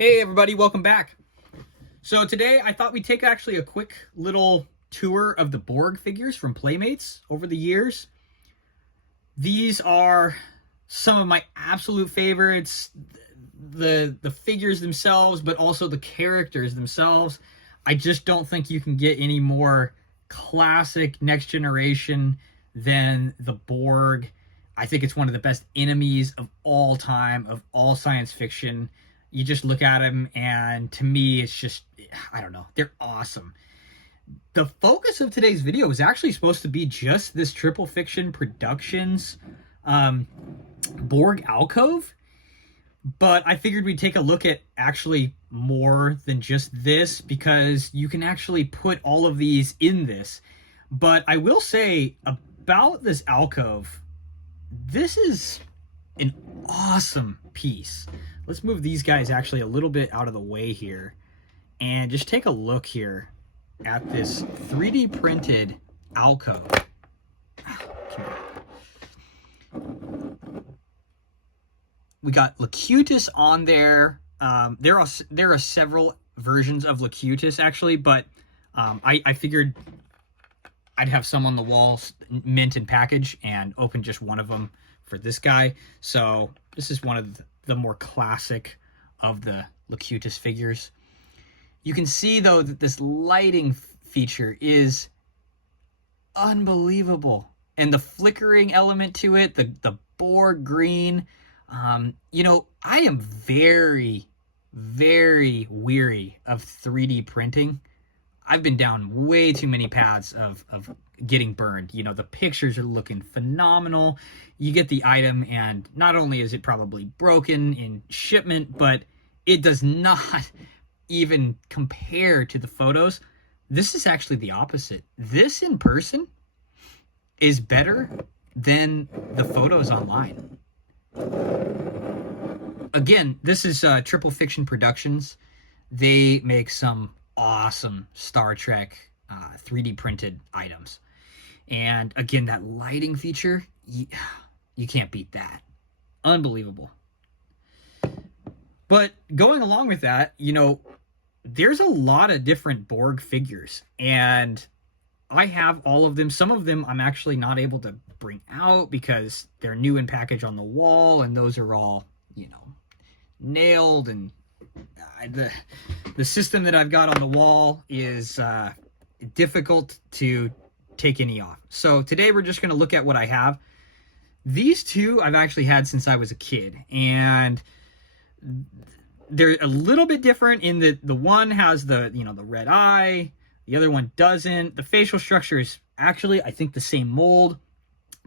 Hey everybody, welcome back. So today I thought we'd take actually a quick little tour of the Borg figures from Playmates over the years. These are some of my absolute favorites, the figures themselves, but also the characters themselves. I just don't think you can get any more classic Next Generation than the Borg. I think it's one of the best enemies of all time, of all science fiction. You just look at them, and to me, it's just, I don't know, they're awesome. The focus of today's video is actually supposed to be just this Triple Fiction Productions Borg Alcove, but I figured we'd take a look at actually more than just this, because you can actually put all of these in this. But I will say about this alcove, this is an awesome piece. Let's move these guys actually a little bit out of the way here and just take a look here at this 3D printed alcove. We got Locutus on there. There are several versions of Locutus actually, but I figured I'd have some on the walls, mint and package, and open just one of them for this guy. So this is one of the more classic of the Locutus figures. You can see though that this lighting feature is unbelievable, and the flickering element to it, the Borg green. You know, I am very weary of 3D printing. I've been down way too many paths of getting burned. You know, the pictures are looking phenomenal. You get the item, and not only is it probably broken in shipment, but it does not even compare to the photos. This is actually the opposite. This in person is better than the photos online. Again, this is Triple Fiction Productions. They make some awesome Star Trek 3D printed items. And again, that lighting feature, you can't beat that. Unbelievable. But going along with that, you know, there's a lot of different Borg figures, and I have all of them. Some of them I'm actually not able to bring out because they're new in package on the wall, and those are all, you know, nailed, and the system that I've got on the wall is difficult to take any off. So today we're just going to look at what I have. These two I've actually had since I was a kid, and they're a little bit different in that the one has the, you know, the red eye, the other one doesn't. The facial structure is actually, I think, the same mold,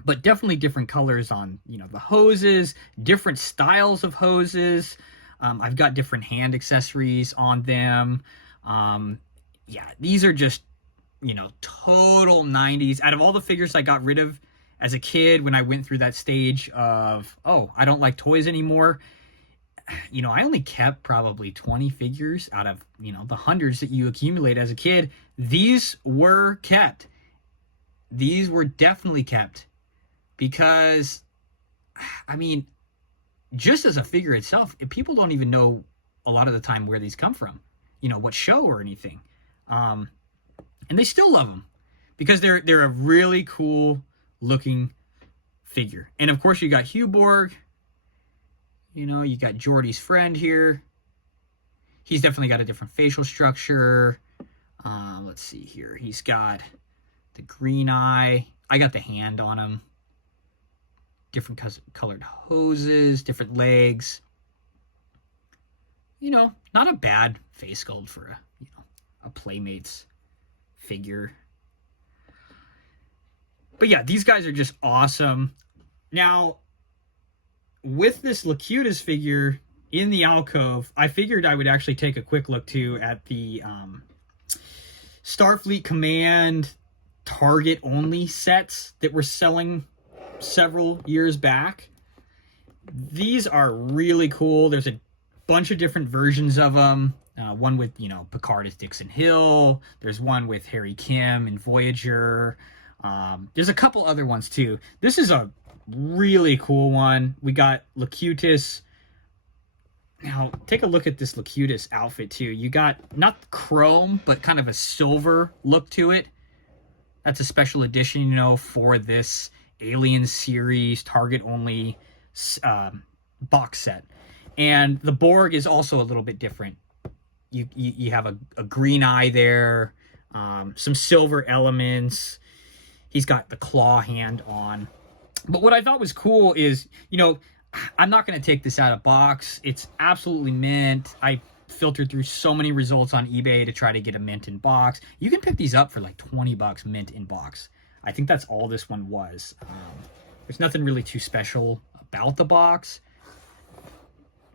but definitely different colors on, you know, the hoses, different styles of hoses. I've got different hand accessories on them. Yeah, these are just, you know, total 90s. Out of all the figures I got rid of as a kid, when I went through that stage of, oh, I don't like toys anymore, you know, I only kept probably 20 figures out of, you know, the hundreds that you accumulate as a kid. These were kept. These were definitely kept because, I mean, just as a figure itself, people don't even know a lot of the time where these come from, you know, what show or anything. And they still love them because they're a really cool looking figure. And of course you got Hugh Borg, you know, you got Geordi's friend here. He's definitely got a different facial structure. Let's see here. He's got the green eye. I got the hand on him. Different colored hoses, different legs. You know, not a bad face sculpt for a, you know, a Playmates figure. But yeah, these guys are just awesome. Now, with this Locutus figure in the alcove, I figured I would actually take a quick look too at the Starfleet Command Target only sets that were selling several years back. These are really cool. There's a bunch of different versions of them. One with, you know, Picard as Dixon Hill. There's one with Harry Kim and Voyager. There's a couple other ones too. This is a really cool one. We got Locutus Now, take a look at this Locutus outfit, too. You got not chrome, but kind of a silver look to it. That's a special edition, you know, for this Alien series, Target-only box set. And the Borg is also a little bit different. You have a green eye there, some silver elements. He's got the claw hand on. But what I thought was cool is, you know, I'm not going to take this out of box. It's absolutely mint. I filtered through so many results on eBay to try to get a mint in box. You can pick these up for like 20 bucks mint in box. I think that's all this one was. There's nothing really too special about the box.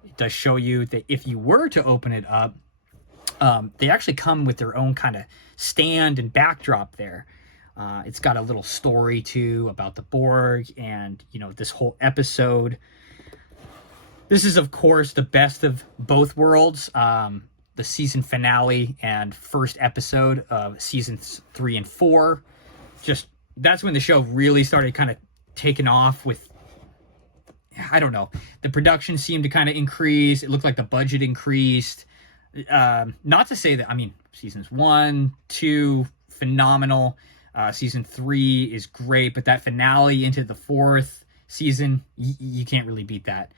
It does show you that if you were to open it up, they actually come with their own kind of stand and backdrop there. It's got a little story too about the Borg and, you know, this whole episode. This is, of course, the best of both worlds. The season finale and first episode of seasons 3 and 4. Just, that's when the show really started kind of taking off with, I don't know, the production seemed to kind of increase. It looked like the budget increased. Not to say that, I mean, seasons 1, 2, phenomenal. Season 3 is great, but that finale into the 4th season, you can't really beat that.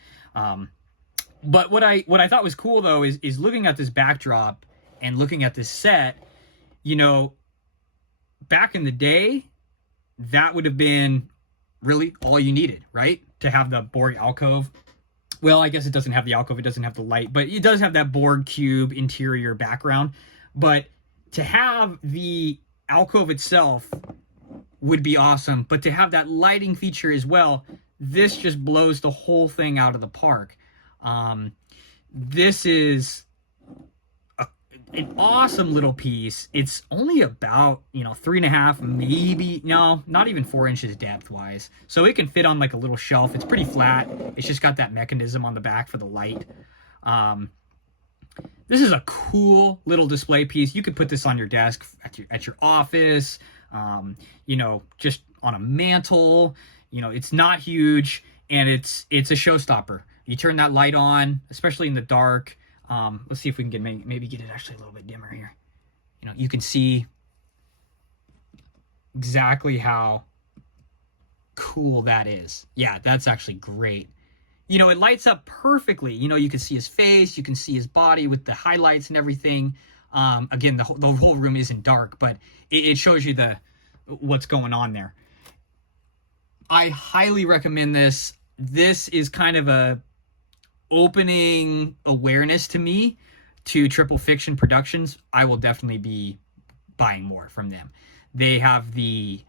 But what I thought was cool though is looking at this backdrop and looking at this set, you know, back in the day, that would have been really all you needed, right? To have the Borg Alcove. Well, I guess it doesn't have the alcove, it doesn't have the light, but it does have that Borg cube interior background. But to have the alcove itself would be awesome, but to have that lighting feature as well, this just blows the whole thing out of the park. This is an awesome little piece. It's only about, you know, 3.5, maybe, no, not even 4 inches depth wise. So it can fit on like a little shelf. It's pretty flat. It's just got that mechanism on the back for the light. This is a cool little display piece. You could put this on your desk at your office, you know, just on a mantle. You know, it's not huge, and it's a showstopper. You turn that light on, especially in the dark. Let's see if we can maybe get it actually a little bit dimmer here. You know, you can see exactly how cool that is. Yeah, that's actually great. You know, it lights up perfectly. You know, you can see his face, you can see his body with the highlights and everything. Again, the whole room isn't dark, but it shows you what's going on there. I highly recommend this. This is kind of a opening awareness to me to Triple Fiction Productions. I will definitely be buying more from them. They have the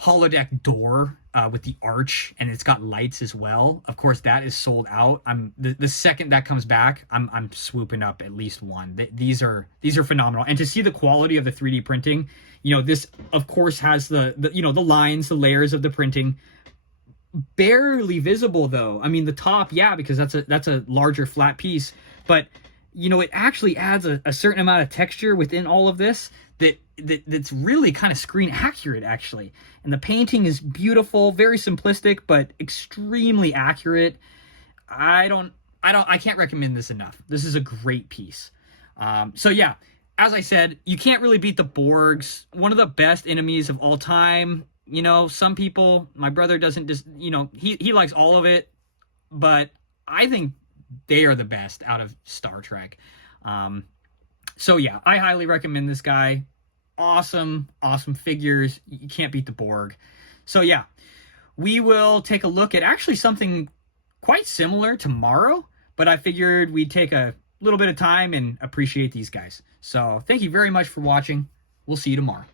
holodeck door with the arch, and it's got lights as well. Of course, that is sold out. The second that comes back, I'm swooping up at least one. These are phenomenal, and to see the quality of the 3D printing, you know, this of course has the you know, the lines, the layers of the printing. Barely visible though. I mean, the top, yeah, because that's a larger flat piece, but you know, it actually adds a certain amount of texture within all of this that's really kind of screen accurate actually. And the painting is beautiful, very simplistic, but extremely accurate. I can't recommend this enough. This is a great piece. So yeah, as I said, you can't really beat the Borgs. One of the best enemies of all time. You know, some people, my brother doesn't just, you know, he likes all of it, but I think they are the best out of Star Trek. So yeah, I highly recommend this guy. Awesome figures. You can't beat the Borg. So yeah, we will take a look at actually something quite similar tomorrow, but I figured we'd take a little bit of time and appreciate these guys. So thank you very much for watching. We'll see you tomorrow.